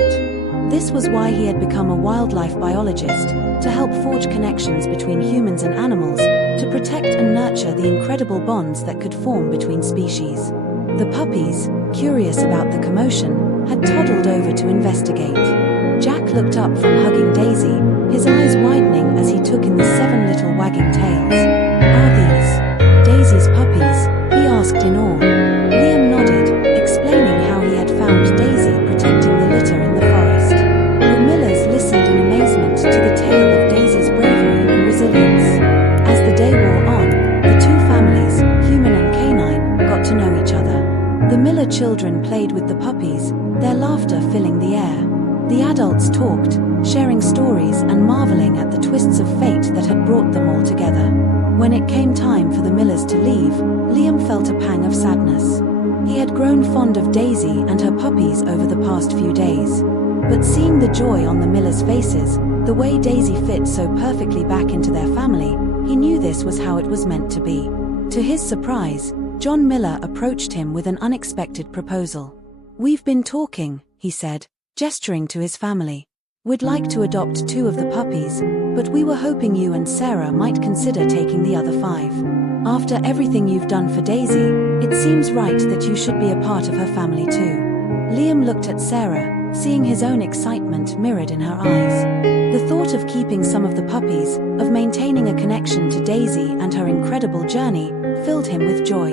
This was why he had become a wildlife biologist, to help forge connections between humans and animals, to protect and nurture the incredible bonds that could form between species. The puppies, curious about the commotion, had toddled over to investigate. Jack looked up from hugging Daisy, his eyes widening as he took in the 7 little wagging tails. "Are these Daisy's puppies?" he asked in awe. Liam nodded, explaining how he had found Daisy protecting the litter in the forest. The Millers listened in amazement to the tale of Daisy's bravery and resilience. As the day wore on, the two families, human and canine, got to know each other. The Miller children played with the puppies, their laughter filling the air. The adults talked, sharing stories and marveling at the twists of fate that had brought them all together. When it came time for the Millers to leave, Liam felt a pang of sadness. He had grown fond of Daisy and her puppies over the past few days. But seeing the joy on the Millers' faces, the way Daisy fit so perfectly back into their family, he knew this was how it was meant to be. To his surprise, John Miller approached him with an unexpected proposal. "We've been talking," he said, gesturing to his family. "We'd like to adopt 2 of the puppies, but we were hoping you and Sarah might consider taking the other 5. After everything you've done for Daisy, it seems right that you should be a part of her family too." Liam looked at Sarah, seeing his own excitement mirrored in her eyes. The thought of keeping some of the puppies, of maintaining a connection to Daisy and her incredible journey, filled him with joy.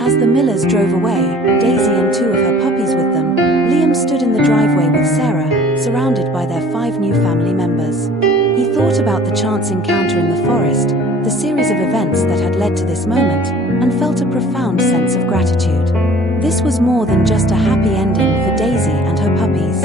As the Millers drove away, Daisy and 2 of her puppies with them, Liam stood in the driveway with Sarah, surrounded by their 5 new family members. He thought about the chance encounter in the forest, the series of events that had led to this moment, and felt a profound sense of gratitude. This was more than just a happy ending for Daisy and her puppies.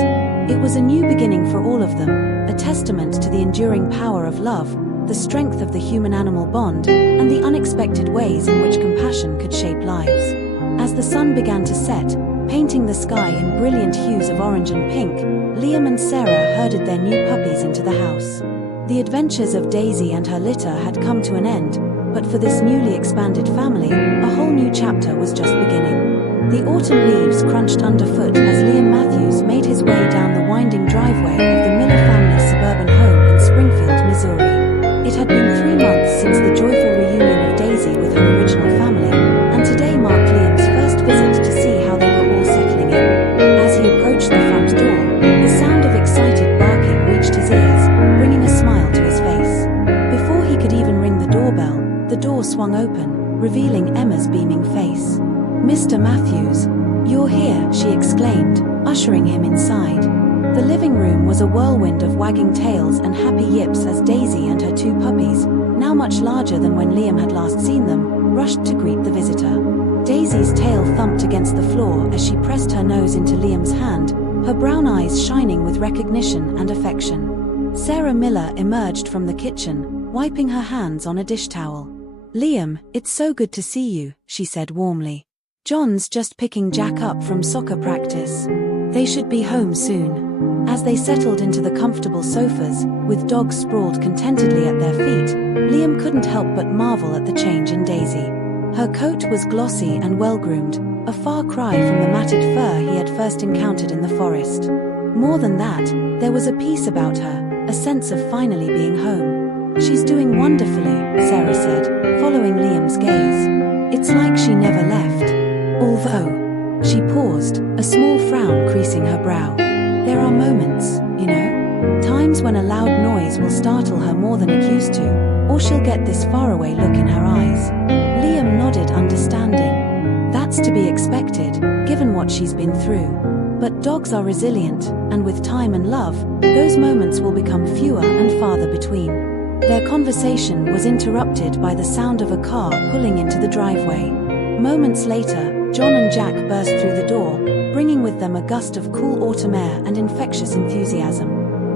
It was a new beginning for all of them, a testament to the enduring power of love, the strength of the human-animal bond, and the unexpected ways in which compassion could shape lives. As the sun began to set, painting the sky in brilliant hues of orange and pink. Liam and Sarah herded their new puppies into the house. The adventures of Daisy and her litter had come to an end, but for this newly expanded family, a whole new chapter was just beginning. The autumn leaves crunched underfoot as Liam Matthews made his way down the winding driveway of the Miller family's suburban home in Springfield, Missouri. It had been 3 months since the joyful reunion of Daisy with her original family, and today marked Liam's first visit to see how they were all settling in. As he approached the front door, the sound of excited barking reached his ears, bringing a smile to his face. Before he could even ring the doorbell, the door swung open, revealing Emma's beaming face. "Mr. Matthews, you're here," she exclaimed, ushering him inside. The living room was a whirlwind of wagging tails and happy yips as Daisy and her 2 puppies, now much larger than when Liam had last seen them, rushed to greet the visitor. Daisy's tail thumped against the floor as she pressed her nose into Liam's hand, her brown eyes shining with recognition and affection. Sarah Miller emerged from the kitchen, wiping her hands on a dish towel. "Liam, it's so good to see you," she said warmly. "John's just picking Jack up from soccer practice. They should be home soon." As they settled into the comfortable sofas, with dogs sprawled contentedly at their feet, Liam couldn't help but marvel at the change in Daisy. Her coat was glossy and well-groomed, a far cry from the matted fur he had first encountered in the forest. More than that, there was a peace about her, a sense of finally being home. "She's doing wonderfully," Sarah said, following Liam's gaze. "It's like she never left. Although," she paused, a small frown creasing her brow. "There are moments, you know, times when a loud noise will startle her more than it used to, or she'll get this faraway look in her eyes." Liam nodded understanding. That's to be expected, given what she's been through. But dogs are resilient, and with time and love, those moments will become fewer and farther between. Their conversation was interrupted by the sound of a car pulling into the driveway. Moments later, John and Jack burst through the door, bringing with them a gust of cool autumn air and infectious enthusiasm.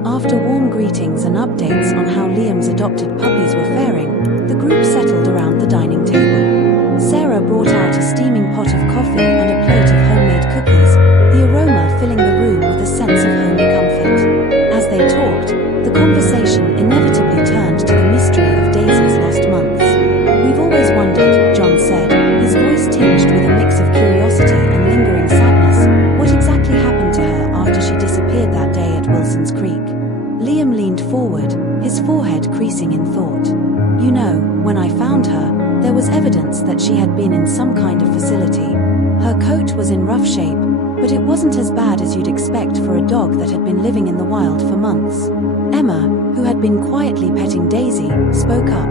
After warm greetings and updates on how Liam's adopted puppies were faring, the group settled around the dining table. Sarah brought out a steaming pot of coffee and a plate of homemade cookies, the aroma filling the room with a sense of homely comfort. As they talked, the conversation inevitably turned to the mystery of Daisy's lost months. "We've always wondered," John said, his voice tinged with a mix of curiosity and lingering sadness, "what exactly happened to her after she disappeared that day at Wilson's Creek." Liam leaned forward, his forehead creasing in thought. "You know, when I found her, there was evidence that she had been in some kind of facility. Her coat was in rough shape, but it wasn't as bad as you'd expect for a dog that had been living in the wild for months." Emma, who had been quietly petting Daisy, spoke up.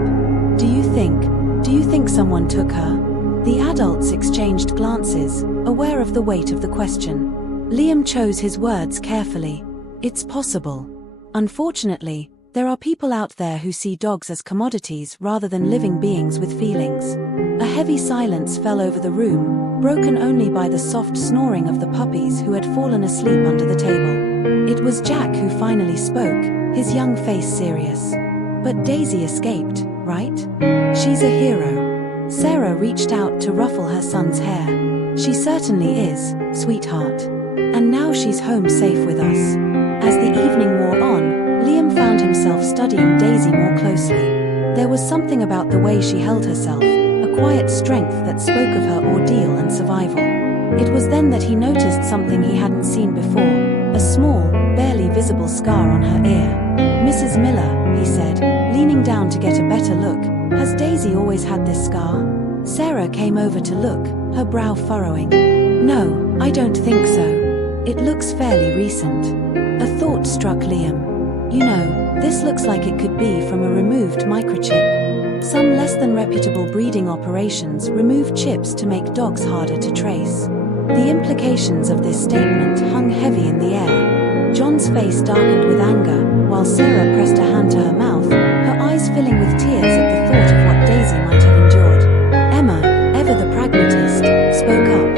Do you think someone took her?" The adults exchanged glances, aware of the weight of the question. Liam chose his words carefully. "It's possible. Unfortunately, there are people out there who see dogs as commodities rather than living beings with feelings." A heavy silence fell over the room, broken only by the soft snoring of the puppies who had fallen asleep under the table. It was Jack who finally spoke, his young face serious. "But Daisy escaped, right? She's a hero." Sarah reached out to ruffle her son's hair. "She certainly is, sweetheart. And now she's home safe with us." As the evening wore on, Liam found himself studying Daisy more closely. There was something about the way she held herself, a quiet strength that spoke of her ordeal and survival. It was then that he noticed something he hadn't seen before, a small, barely visible scar on her ear. "Mrs. Miller," he said, leaning down to get a better look, "has Daisy always had this scar?" Sarah came over to look, her brow furrowing. "No, I don't think so. It looks fairly recent." A thought struck Liam. "You know, this looks like it could be from a removed microchip. Some less than reputable breeding operations remove chips to make dogs harder to trace." The implications of this statement hung heavy in the air. John's face darkened with anger, while Sarah pressed a hand to her mouth, her eyes filling with tears at the thought of what Daisy might have endured. Emma, ever the pragmatist, spoke up.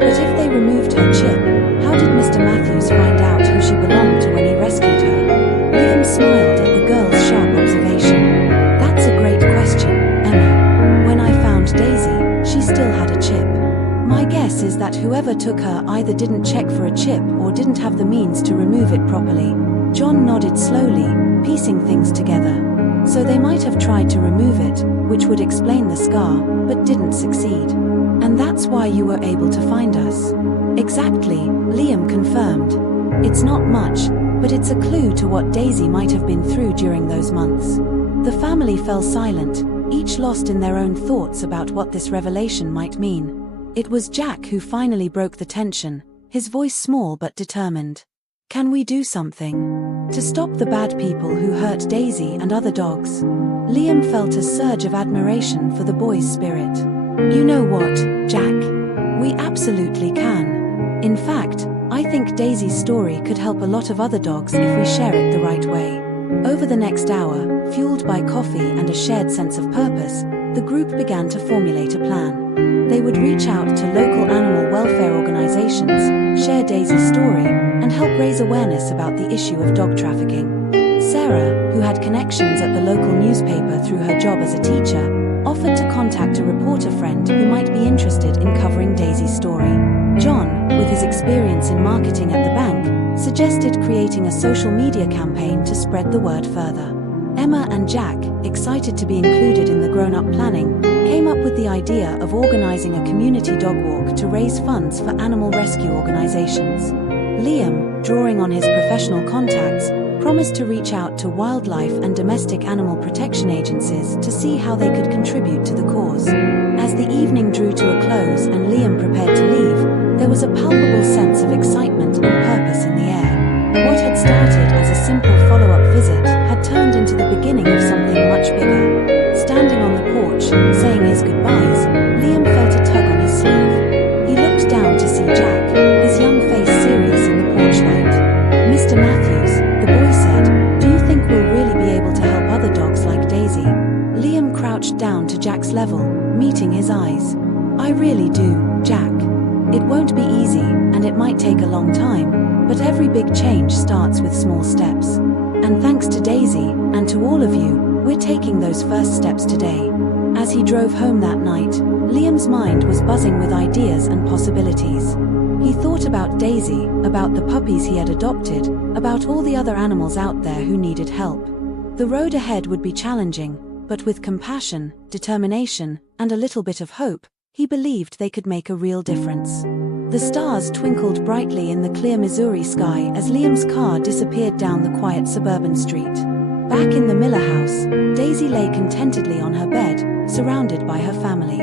"But if they removed her chip, how did Mr. Matthews find out who she belonged to when he rescued her?" Liam smiled at the girl's sharp observation. "That's a great question, Emma. When I found Daisy, she still had a chip. My guess is that whoever took her either didn't check for a chip or didn't have the means to remove it properly. John nodded slowly, piecing things together. So they might have tried to remove it, which would explain the scar, but didn't succeed. And that's why you were able to find us. Exactly, Liam confirmed. It's not much, but it's a clue to what Daisy might have been through during those months. The family fell silent, each lost in their own thoughts about what this revelation might mean. It was Jack who finally broke the tension, his voice small but determined. Can we do something to stop the bad people who hurt Daisy and other dogs? Liam felt a surge of admiration for the boy's spirit. You know what, Jack? We absolutely can. In fact, I think Daisy's story could help a lot of other dogs if we share it the right way. Over the next hour, fueled by coffee and a shared sense of purpose, the group began to formulate a plan. They would reach out to local animal welfare organizations, share Daisy's story, and help raise awareness about the issue of dog trafficking. Sarah, who had connections at the local newspaper through her job as a teacher, offered to contact a reporter friend who might be interested in covering Daisy's story. John, with his experience in marketing at the bank, suggested creating a social media campaign to spread the word further. Emma and Jack, excited to be included in the grown-up planning, came up with the idea of organizing a community dog walk to raise funds for animal rescue organizations. Liam, drawing on his professional contacts, promised to reach out to wildlife and domestic animal protection agencies to see how they could contribute to the cause. As the evening drew to a close and Liam prepared to leave, there was a palpable sense of excitement and purpose in the air. What had started as a simple follow-up visit had turned into the beginning of something much bigger. Standing on the porch, saying his goodbyes, Liam felt a tug on his sleeve. He looked down to see Jack, his young face serious in the porch light. Mr. Matthews, the boy said, do you think we'll really be able to help other dogs like Daisy? Liam crouched down to Jack's level, meeting his eyes. I really do, Jack. It won't be easy, and it might take a long time, but every big change starts with small steps. And thanks to Daisy, and to all of you, we're taking those first steps today. As he drove home that night, Liam's mind was buzzing with ideas and possibilities. He thought about Daisy, about the puppies he had adopted, about all the other animals out there who needed help. The road ahead would be challenging, but with compassion, determination, and a little bit of hope, he believed they could make a real difference. The stars twinkled brightly in the clear Missouri sky as Liam's car disappeared down the quiet suburban street. Back in the Miller house, Daisy lay contentedly on her bed, surrounded by her family.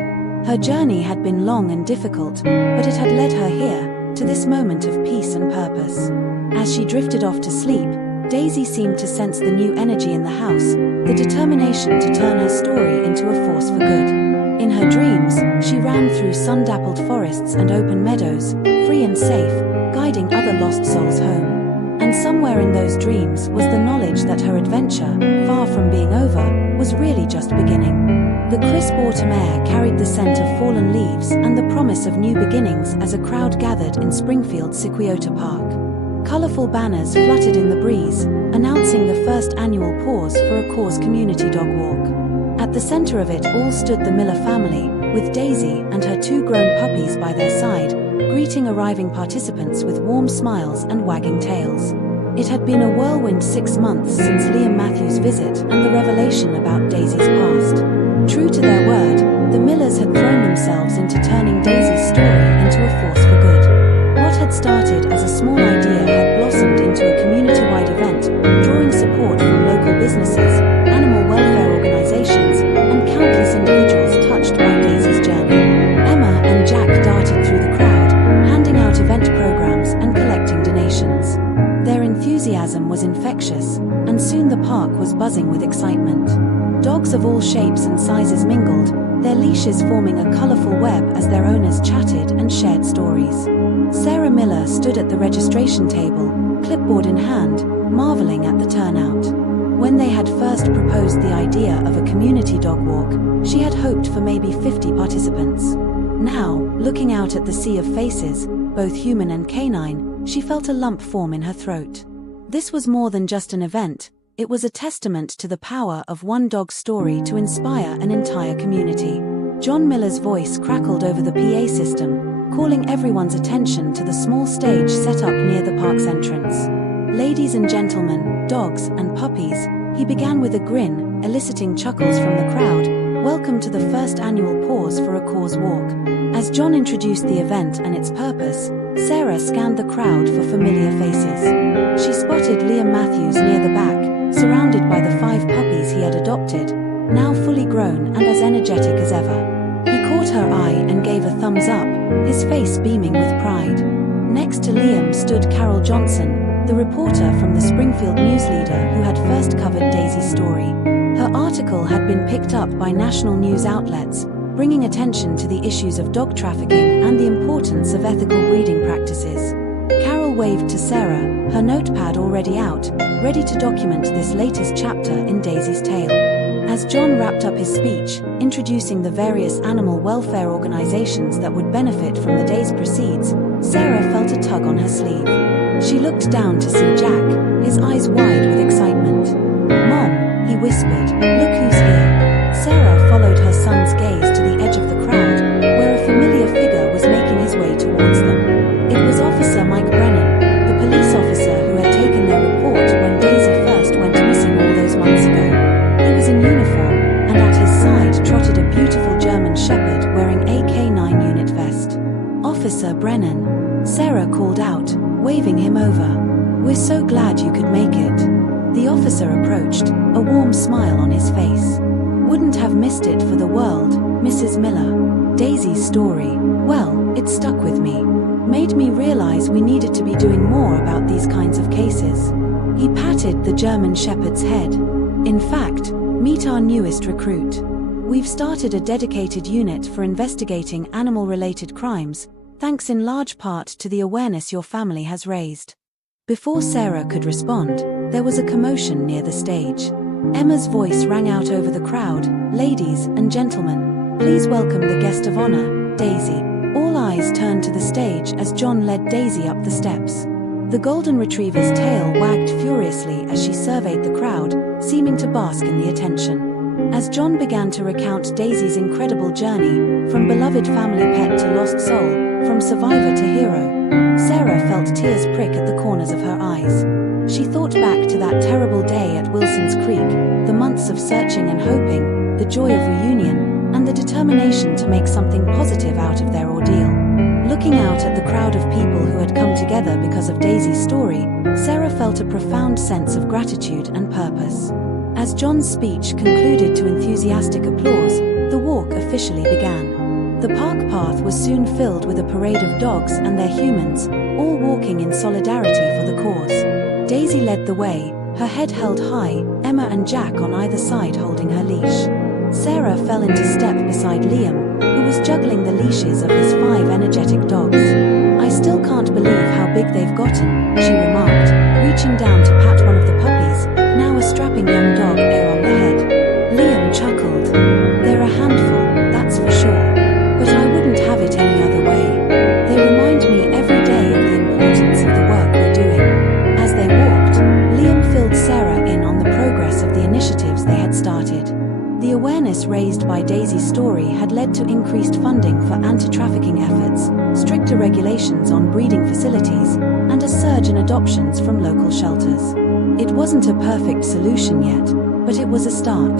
Her journey had been long and difficult, but it had led her here, to this moment of peace and purpose. As she drifted off to sleep, Daisy seemed to sense the new energy in the house, the determination to turn her story into a force for good. In her dreams, she ran through sun-dappled forests and open meadows, free and safe, guiding other lost souls home. And somewhere in those dreams was the knowledge that her adventure, far from being over, was really just beginning. The crisp autumn air carried the scent of fallen leaves and the promise of new beginnings as a crowd gathered in Springfield's Sequiota Park. Colorful banners fluttered in the breeze, announcing the first annual Pause for a Cause community dog walk. At the center of it all stood the Miller family, with Daisy and her two grown puppies by their side, greeting arriving participants with warm smiles and wagging tails. It had been a whirlwind 6 months since Liam Matthews' visit and the revelation about Daisy's past. True to their word, the Millers had thrown themselves into turning Daisy's story into a force for good. What had started as a small idea had blossomed into a community-wide event, drawing support from local businesses, animal welfare organizations, and countless individuals touched by Daisy's journey. Emma and Jack darted through the crowd, handing out event programs and collecting donations. Their enthusiasm was infectious, and soon the park was buzzing with excitement. Dogs of all shapes and sizes mingled, their leashes forming a colorful web as their owners chatted and shared stories. Sarah Miller stood at the registration table, clipboard in hand, marveling at the turnout. When they had first proposed the idea of a community dog walk, she had hoped for maybe 50 participants. Now, looking out at the sea of faces, both human and canine, she felt a lump form in her throat. This was more than just an event, it was a testament to the power of one dog's story to inspire an entire community. John Miller's voice crackled over the PA system, calling everyone's attention to the small stage set up near the park's entrance. Ladies and gentlemen, dogs and puppies, he began with a grin, eliciting chuckles from the crowd. Welcome to the first annual Paws for a Cause walk. As John introduced the event and its purpose, Sarah scanned the crowd for familiar faces. She spotted Liam Matthews near the back, surrounded by the 5 puppies he had adopted, now fully grown and as energetic as ever. He caught her eye and gave a thumbs up, his face beaming with pride. Next to Liam stood Carol Johnson, the reporter from the Springfield Newsleader who had first covered Daisy's story. Her article had been picked up by national news outlets, bringing attention to the issues of dog trafficking and the importance of ethical breeding practices. Carol waved to Sarah, her notepad already out, ready to document this latest chapter in Daisy's tale. As John wrapped up his speech, introducing the various animal welfare organizations that would benefit from the day's proceeds, Sarah felt a tug on her sleeve. She looked down to see Jack, his eyes wide with excitement. "Mom," he whispered, "look who's here." Sarah followed her son's gaze to the edge of the crowd, where a familiar figure was making his way towards them. It was Officer Mike Brennan, the police officer who had taken their report when Daisy first went missing all those months ago. He was in uniform, and at his side trotted a beautiful German Shepherd wearing a K9 unit vest. "Officer Brennan," Sarah called out, waving him over. "We're so glad you could make it." The officer approached, a warm smile on his face. "Wouldn't have missed it for the world, Mrs. Miller. Daisy's story, well, it stuck with me. Made me realize we needed to be doing more about these kinds of cases." He patted the German Shepherd's head. "In fact, meet our newest recruit. We've started a dedicated unit for investigating animal-related crimes, thanks in large part to the awareness your family has raised." Before Sarah could respond, there was a commotion near the stage. Emma's voice rang out over the crowd, "Ladies and gentlemen, please welcome the guest of honor, Daisy." All eyes turned to the stage as John led Daisy up the steps. The golden retriever's tail wagged furiously as she surveyed the crowd, seeming to bask in the attention. As John began to recount Daisy's incredible journey, from beloved family pet to lost soul, from survivor to hero, Sarah felt tears prick at the corners of her eyes. She thought back to that terrible day at Wilson's Creek, the months of searching and hoping, the joy of reunion, and the determination to make something positive out of their ordeal. Looking out at the crowd of people who had come together because of Daisy's story, Sarah felt a profound sense of gratitude and purpose. As John's speech concluded to enthusiastic applause, the walk officially began. The park path was soon filled with a parade of dogs and their humans, all walking in solidarity for the cause. Daisy led the way, her head held high, Emma and Jack on either side holding her leash. Sarah fell into step beside Liam, who was juggling the leashes of his 5 energetic dogs. "I still can't believe how big they've gotten," she remarked, reaching down to pat one of the puppies, now a strapping young dog on the head. Liam chuckled. "They're a handful, that's for sure. But I wouldn't have it any other way. They remind me every day of the importance of the work we're doing." As they walked, Liam filled Sarah in on the progress of the initiatives they had started. The awareness raised by Daisy's story had led to increased funding for anti-trafficking efforts, stricter regulations on breeding facilities, and a surge in adoptions from local shelters. It wasn't a perfect solution yet, but it was a start.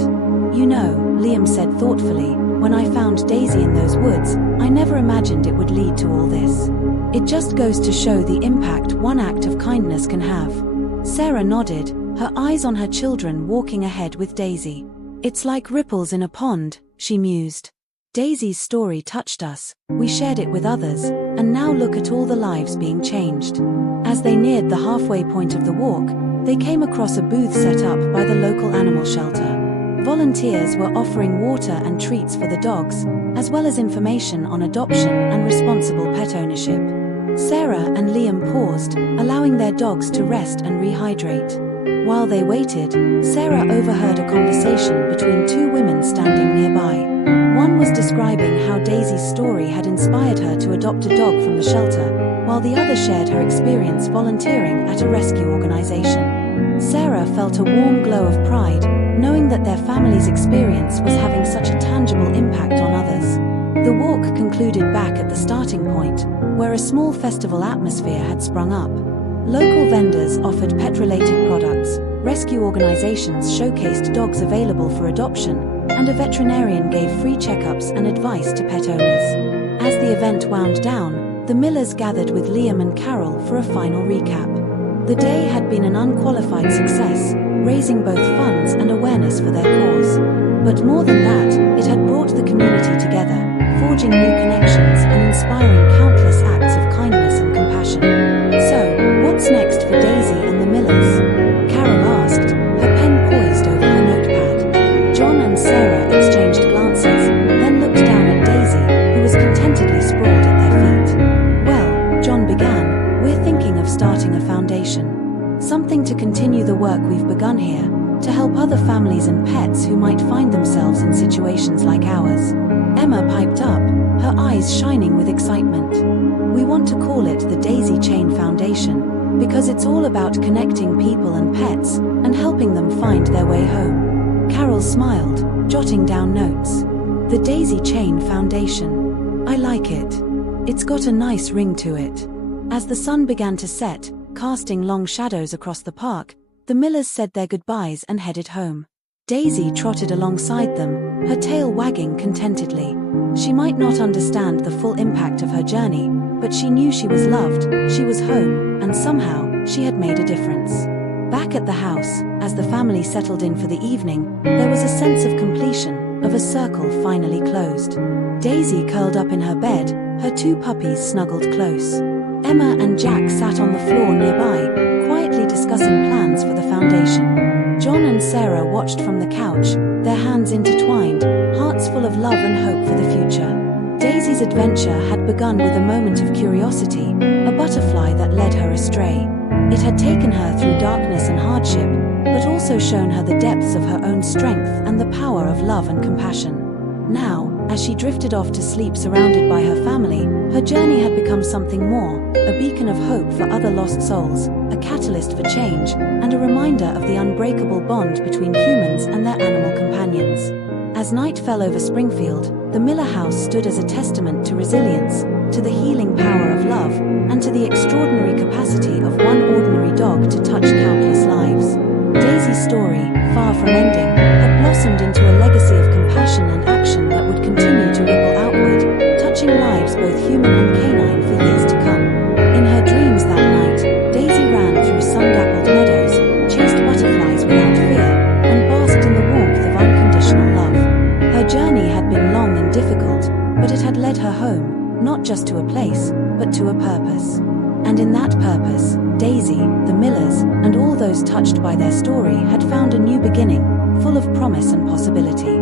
"You know," Liam said thoughtfully, "when I found Daisy in those woods, I never imagined it would lead to all this. It just goes to show the impact one act of kindness can have." Sarah nodded, her eyes on her children walking ahead with Daisy. "It's like ripples in a pond," she mused. "Daisy's story touched us, we shared it with others, and now look at all the lives being changed." As they neared the halfway point of the walk, they came across a booth set up by the local animal shelter. Volunteers were offering water and treats for the dogs, as well as information on adoption and responsible pet ownership. Sarah and Liam paused, allowing their dogs to rest and rehydrate. While they waited, Sarah overheard a conversation between 2 women standing nearby. One was describing how Daisy's story had inspired her to adopt a dog from the shelter, while the other shared her experience volunteering at a rescue organization. Sarah felt a warm glow of pride, knowing that their family's experience was having such a tangible impact on others. The walk concluded back at the starting point, where a small festival atmosphere had sprung up. Local vendors offered pet-related products, rescue organizations showcased dogs available for adoption, and a veterinarian gave free checkups and advice to pet owners. As the event wound down, the Millers gathered with Liam and Carol for a final recap. The day had been an unqualified success, raising both funds and awareness for their cause. But more than that, it had brought the community together, forging new connections and inspiring countless acts of kindness and compassion. So, what's next for Daisy and the Millers? Carol asked, her pen poised over her notepad. John and Sarah exchanged glances, then looked down at Daisy, who was contentedly sprawled at their feet. Well, John began, we're thinking of starting a foundation. Something to continue the work we've begun here, to help other families and pets who might find themselves in situations like ours. Emma piped up, her eyes shining with excitement. We want to call it the Daisy Chain Foundation, because it's all about connecting people and pets, and helping them find their way home. Carol smiled, jotting down notes. The Daisy Chain Foundation. I like it. It's got a nice ring to it. As the sun began to set, casting long shadows across the park, the Millers said their goodbyes and headed home. Daisy trotted alongside them, her tail wagging contentedly. She might not understand the full impact of her journey, but she knew she was loved, she was home, and somehow, she had made a difference. Back at the house, as the family settled in for the evening, there was a sense of completion, of a circle finally closed. Daisy curled up in her bed, her two puppies snuggled close. Emma and Jack sat on the floor nearby, quietly discussing plans for the foundation. John and Sarah watched from the couch, their hands intertwined, hearts full of love and hope for the future. Daisy's adventure had begun with a moment of curiosity, a butterfly that led her astray. It had taken her through darkness and hardship, but also shown her the depths of her own strength and the power of love and compassion. Now, as she drifted off to sleep surrounded by her family, her journey had become something more, a beacon of hope for other lost souls, a catalyst for change, and a reminder of the unbreakable bond between humans and their animal companions. As night fell over Springfield, the Miller house stood as a testament to resilience, to the healing power of love, and to the extraordinary capacity of one ordinary dog to touch countless lives. Daisy's story, far from ending, had blossomed into a legacy of compassion and action that would continue to ripple outward, touching lives both human and canine for years to come. In her dreams that night, Daisy ran through sun-dappled meadows, chased butterflies without fear, and basked in the warmth of unconditional love. Her journey had been long and difficult, but it had led her home, not just to a place, but to a purpose. And in that purpose, Daisy, the Millers, and all those touched by their story had found a new beginning, full of promise and possibility.